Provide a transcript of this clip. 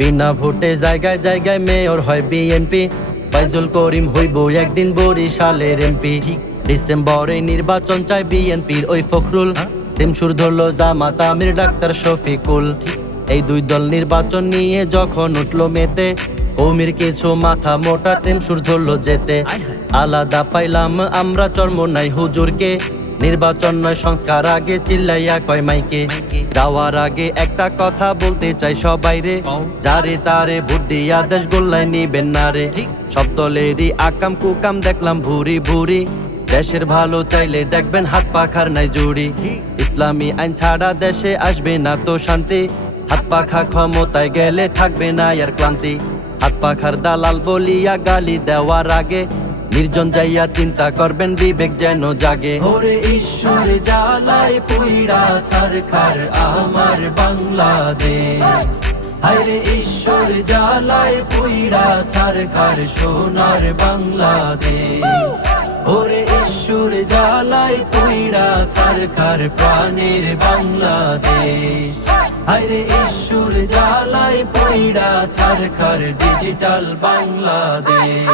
বিনা ভোটে জায়গায় জায়গায় মেয়র হয় বিএনপি। ফাইজুল করিম হইব একদিন বরিশালের এমপি। ডিসেম্বরে নির্বাচন চায় বিএনপির ওই ফখরুল। সিমসুর ধরলো জামাত আমির ডাক্তার শফিকুল। এই দুই দল নির্বাচন নিয়ে যখন উঠলো মেতে, কৌমির কিছু মাথা মোটা সিমসুর ধরলো যেতে। আলাদা পাইলাম আমরা চরমোনাই হুজুরকে, নির্বাচন নয় সংস্কার আগে চিল্লাইয়া কয় মাইকে। যাওয়ার আগে একটা কথা বলতে চাই সবাই রে, যারে তারে ভোট দিয়া দেশ গোল্লায় নিবেন না রে। সব দলেরই আকাম কুকাম দেখলাম ভুরি ভুরি, দেশের ভালো চাইলে দেখবেন হাত পাখার নাই জুড়ি। ইসলামী আইন ছাড়া দেশে আসবে না তো শান্তি, হাত পাখা ক্ষমতায় গেলে থাকবে না আর ক্লান্তি। হাত পাখার দালাল বলিয়া গালি দেওয়ার আগে নির্জন যাইয়া চিন্তা করবেন বিবেক যেন জাগে। ওরে ঈশ্বর জ্বালায় পুইড়া ছারখার আমার বাংলাদেশ, হায়রে ঈশ্বর জ্বালায় পুইড়া ছারখার সোনার বাংলাদেশ। ওরে ঈশ্বর জ্বালায় পুইড়া ছারখার প্রাণের বাংলাদেশ, হায়রে ঈশ্বর জ্বালায় পুইড়া ছারখার ডিজিটাল বাংলাদেশ।